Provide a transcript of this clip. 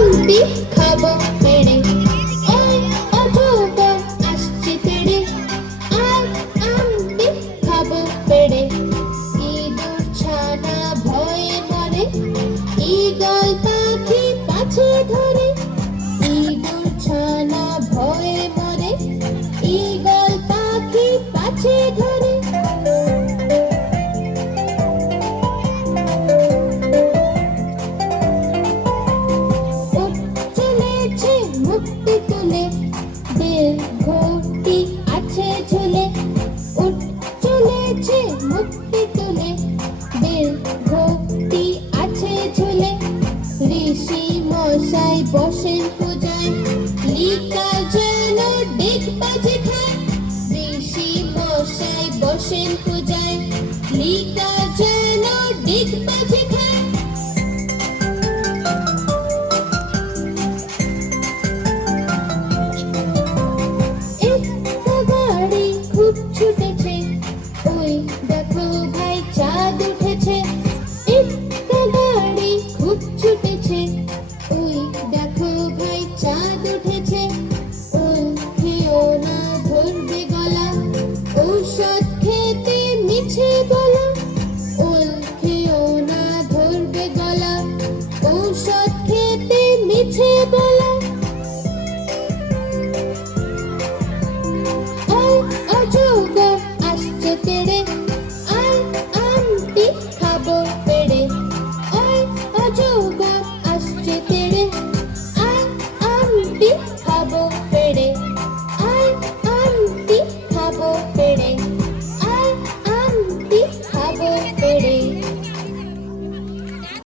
আমটি খাবো পেড়ে, ওই অজগর আসছে তেড়ে, আর আমটি খাবো পেড়ে। ইঁদুর ছানা ভয়ে মরে, ঈগল পাখি পাছে ধরে। ইঁদুর ছানা ভয়ে মরে, ঈগল পাখি পাছে ধরে। উঠ চলেছে মুক্তি তুলে, দিল ঘটি আছে ঝুলে। উঠ চলেছে মুক্তি তুলে, দিল ঘটি আছে ঝুলে। ঋষি মশাই বসেন পূজায়, লিকা যেন ডিগ বাজে খায়। ঋষি মশাই বসেন পূজায়, লিকা যেন ডিগ বাজে খায়। একটা গাড়ি খুব ছুটেছে, ওই দেখো ভাই চাঁদ উঠেছে। একটা গাড়ি খুব ছুটেছে, ওই দেখো ভাই চাঁদ উঠেছে। ওল খেও না ধরবে গলা, ঔষধ খেতে মিছে বলা। ওল খেও না ধরবে গলা, ঔষধ